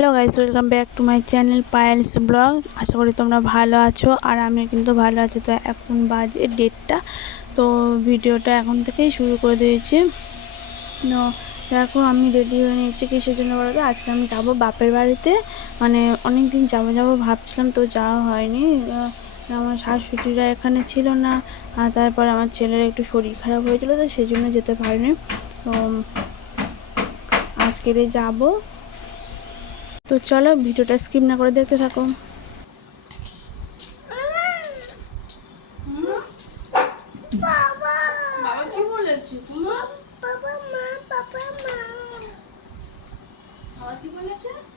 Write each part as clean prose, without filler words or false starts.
Hello guys, welcome back to my channel Payel's vlog. আশা করি তোমরা ভালো আছো আর আমিও কিন্তু ভালো আছি। তো এখন বাজে 1:30। তো ভিডিওটা এখন থেকেই শুরু করে দিয়েছি। তো দেখো আমি রেডি হয়ে নিয়েছি কিসের জন্য বলো তো, আজকে আমি যাব বাপের বাড়িতে। মানে অনেক দিন যাবো ভাবছিলাম, তো যাওয়া হয়নি। আমার শাশুড়িরা এখানে ছিল না, আর তারপর আমার ছেলের একটু শরীর খারাপ হয়েছিল, তো সেই জন্য যেতে পারিনি। তো আজকেরই যাবো। তো চলো ভিডিওটা স্কিপ না করে দেখতে থাকো।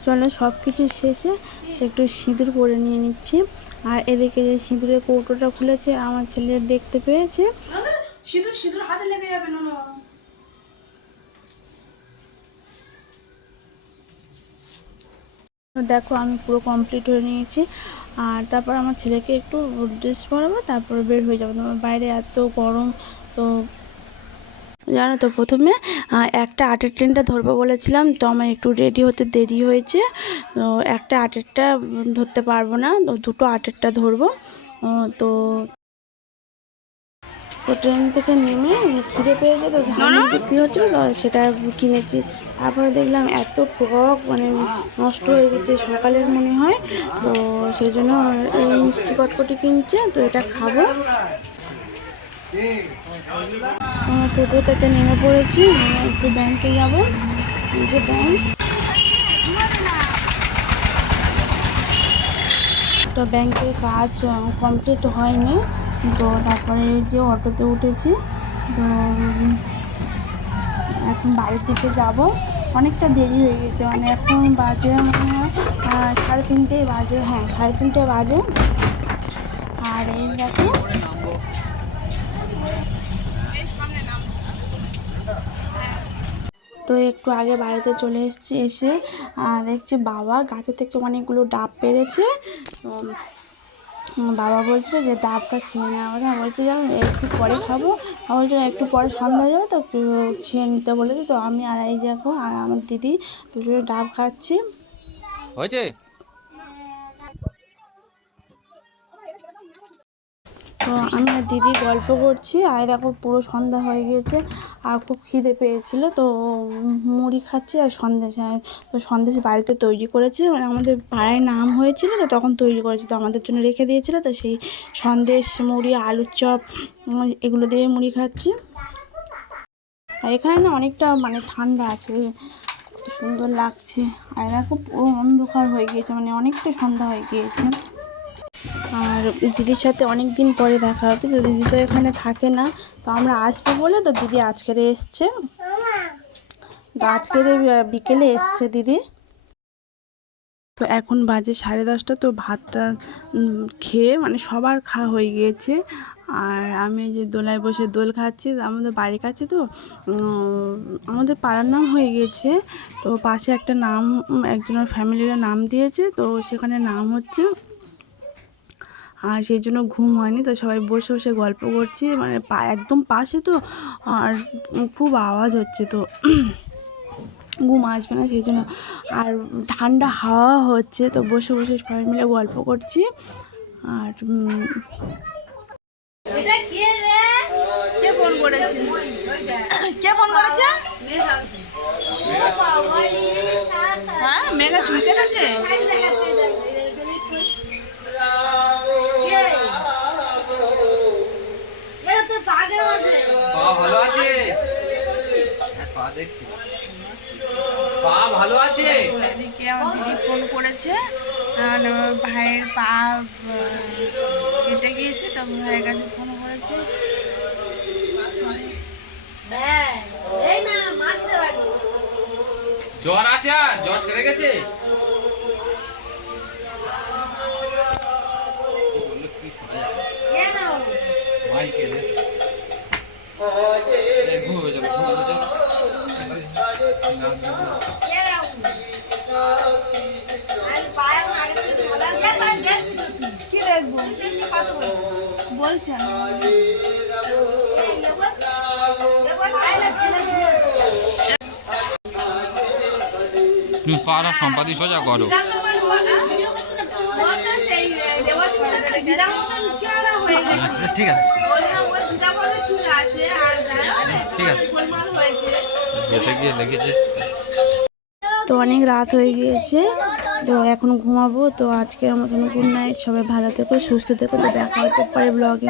চলো সব কিছু শেষে একটু সিঁদুর পরে নিয়ে নিচ্ছি। আর এদিকে যে সিঁদুরের কৌটোটা খুলেছে, আমার ছেলে দেখতে পেয়েছে। সিঁদুর হাতে লেগে যাবে না। দেখো আমি পুরো কমপ্লিট হয়ে নিয়েছি। আর তারপর আমার ছেলেকে একটু ড্রেস পরাবো, তারপরে বের হয়ে যাবো। তোমার বাইরে এত গরম। তো জানো তো, প্রথমে একটা 8-এর ট্রেনটা ধরবো বলেছিলাম, তো আমার একটু রেডি হতে দেরি হয়েছে। তো একটা 8-এরটা ধরতে পারবো না, তো দুটো 8-এরটা ধরবো। তো তো ট্রেন থেকে নেমে খিদে পেয়েছে, তো ঝালমুড়ি বিক্রি হচ্ছিলো, তো সেটা কিনেছি। তারপরে দেখলাম এত টক, মানে নষ্ট হয়ে গেছে সকালের মনে হয়। তো সেই জন্য মিষ্টি কটকটি কিনছে, তো এটা খাবো। টোটো থেকে নেমে পড়েছি, একটু ব্যাংকে যাবো। যে ব্যাংক, তো ব্যাংকের কাজ কমপ্লিট হয়নি। তো তারপরে যে অটোতে উঠেছি, তো এখন বাড়ির দিকে যাব। অনেকটা দেরি হয়ে গেছে, মানে এখন বাজে মনে হয় 3:30 বাজে। হ্যাঁ, 3:30 বাজে। আর এই দেখো তো একটু আগে বাড়িতে চলে এসেছি। এসে দেখছি বাবা গাছে থেকে অনেকগুলো ডাব পেড়েছে। বাবা বলছিল যে ডাবটা খেয়ে নেওয়া কথা, বলছে যে আমি একটু পরে খাবো। বলছে একটু পরে সন্ধ্যা হয়ে যাবে, তো খেয়ে নিতে বলেছে। তো আমি আর এই দেখো আর আমার দিদি দুজনে ডাব খাচ্ছি। হয়েছে। তো আমি আর দিদি গল্প করছি, আর দেখো পুরো সন্ধ্যা হয়ে গিয়েছে আর খুব খিদে পেয়েছিল। তো মুড়ি খাচ্ছি আর সন্দেশ। তো সন্দেশ বাড়িতে তৈরি করেছে, মানে আমাদের পাড়ায় নাম হয়েছিল, তো তখন তৈরি করেছে, তো আমাদের জন্য রেখে দিয়েছিল। তো সেই সন্দেশ, মুড়ি, আলুর চপ, এগুলো দিয়ে মুড়ি খাচ্ছি। আর এখানে না অনেকটা মানে ঠান্ডা আছে, সুন্দর লাগছে। আর দেখো পুরো অন্ধকার হয়ে গিয়েছে, মানে অনেকটা সন্ধ্যা হয়ে গিয়েছে। আর দিদির সাথে অনেক দিন পরে দেখা হচ্ছে, তো দিদি তো এখানে থাকে না। তো আমরা আসবো বলে তো দিদি আজকের এসছে, তো আজকের বিকেলে এসছে দিদি। তো এখন বাজে 10:30। তো ভাতটা খেয়ে মানে সবার খাওয়া হয়ে গিয়েছে। আর আমি যে দোলায় বসে দোল খাচ্ছি। আমাদের বাড়ির কাছে তো আমাদের পাড়ার নাম হয়ে গিয়েছে, তো পাশে একটা নাম একজনের ফ্যামিলিরা নাম দিয়েছে, তো সেখানে নাম হচ্ছে। আর সেই জন্য ঘুম হয়নি, তো সবাই বসে বসে গল্প করছি, মানে একদম পাশে তো, আর খুব আওয়াজ হচ্ছে, তো ঘুম আসবে না সেই জন্য। আর ঠান্ডা হাওয়া হচ্ছে, তো বসে বসে সবাই মিলে গল্প করছি। আর কে ফোন করেছে? কে ফোন করেছে? হ্যাঁ, মেঘা চুল কেটেছে। ভালো আছে, দেখছি পা ভালো আছে। এদিকে আমার দিদি ফোন করেছে, আর ভাইয়ের পা কেটে গিয়েছে, তো ভাইয়ের কাছে ফোন করেছে। জ্বর আছে, আর জ্বর সেরে গেছে। কি দেখবো বলছেন? পাহাড় সম্পাদি সোজা করো। ঠিক আছে ঠিক আছে, যেতে গিয়ে লেগেছে। তো অনেক রাত হয়ে গিয়েছে, তো এখন ঘুমাবো। তো আজকের মতন গুড নাইট, সবাই ভালো থেকো, সুস্থ থেকো। তো দেখা হতে পারে ব্লগে।